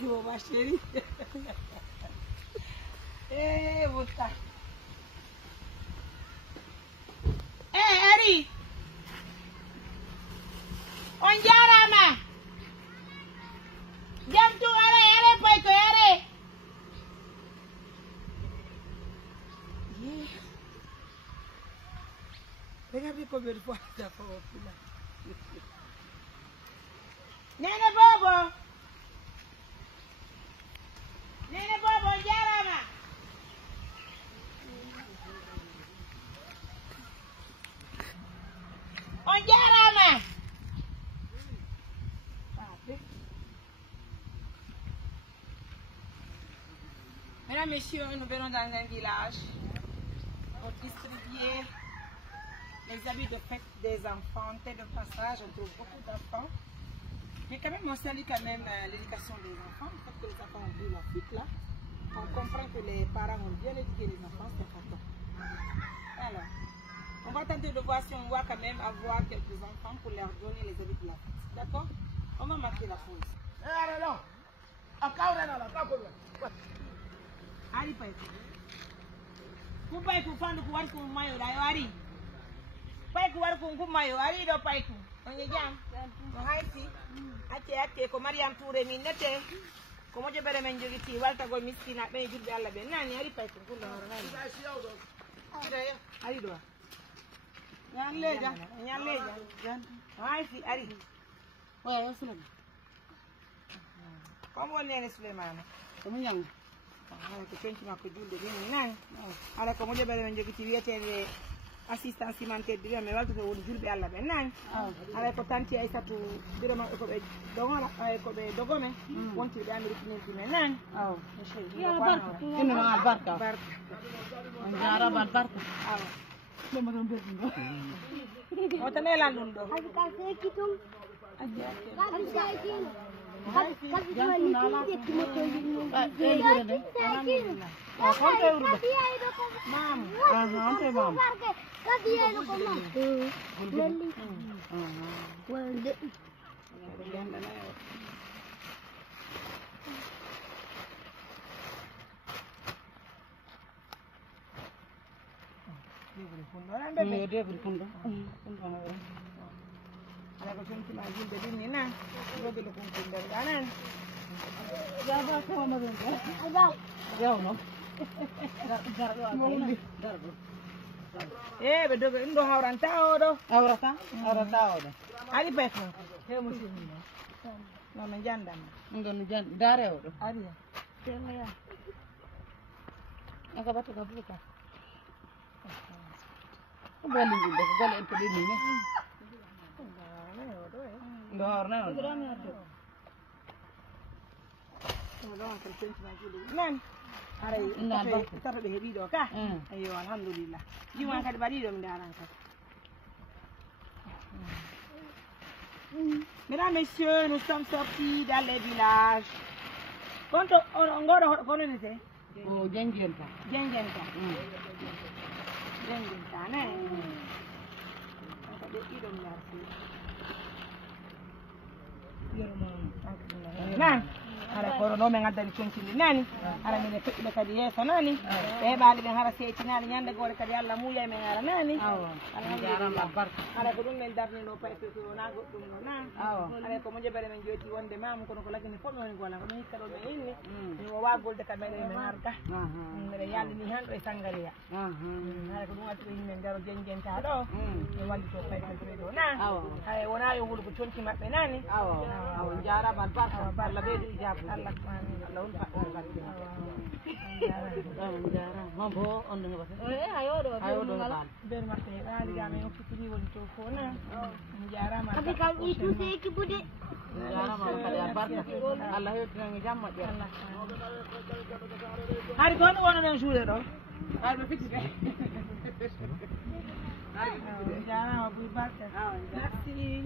Yo, ma chérie. Eh, bota. Eri. On jarama. Jamtu are pay ko are. Yeah. Regardez combien de fois ça fait au final. Nene Bobo. Nene Bobo jarama. On jarama. Mesdames, Messieurs, nous venons dans un village pour distribuer les habits de fête des enfants. De passage, on trouve beaucoup d'enfants. Mais quand même, on salue quand même l'éducation des enfants. Le fait que les enfants ont vu la fête là, on comprend que les parents ont bien éduqué les enfants, c'est important. Alors, on va tenter de voir si on va quand même avoir quelques enfants pour leur donner les habits de la fête. D'accord? On va marquer la pause. Ari pai ku pai ku fandu ku war ku mayo da ari pai ku war ku mayo ari do pai ku onye jam no haiti ate ko Mariam Touré min nete ko mo jobere men jogi ti walta go miskina be jurbe Allah be nani ari pai ku do horo nani ari do nyan leja haiti ari wa ya sulam ko mo nene Sulemana ko mo nyang ko penci makko julde ni nan ala ko mo jabere men jogi ti wietede assistance humanitaire dire me walto woni julbe Allah be nan ala ko tanti Aissatu dire ma ko be dogona ko be dogone wonti be Amerique ni men nan ya barka ino ma barka njara barka mo ma don berdindo o tane landum do ka se kitum Ada ko tunti ma jilde dinni nan robe lo ko nder anan jaba ko ma don ada yaw no be dogo ndo hawranta odo awrata odo ali pekno he musimi no no jandam ngonu jand dare odo ari tema ya aka bato ka buka ko bali jilde ko bali en ko dinni ne Ndor na nan aray tato be hebi do ka ayo alhamdulillah jiwan kadi badi do mi daran ka Mesdames, Messieurs, nous sommes sortis dans les villages. Quand on connaît oh jengenta ne de idom yarsi nan ara ko no men addani concindi nani ara men fekkile kadi yeso nani e baali ben hara seetinani nyande gore kadi Allah muuya men ara nani alhamdulillah barka ara ko dum men darni no pay to na goddum no na ara ko mo jebere men joti wonde mam kono ko lagini foddo en gola ko mi kado be inni mi wa golde ka men men arta mere yalli ni hando e sangariya ara ko dum atri men garo jengenta do e walli to pay to do na ay wona yo wul ko conti mabbe nani jara barka Allah be di jab Allah Allah on jara mambo on nga ba ayo do ber ma te ali ga men fitiri woni to ko na jara ma abi ka itu se ki bude jara ma ka barka Allah yo tan jamma de hari ko no wono men joule do hari be fitiri jara ma bu barka merci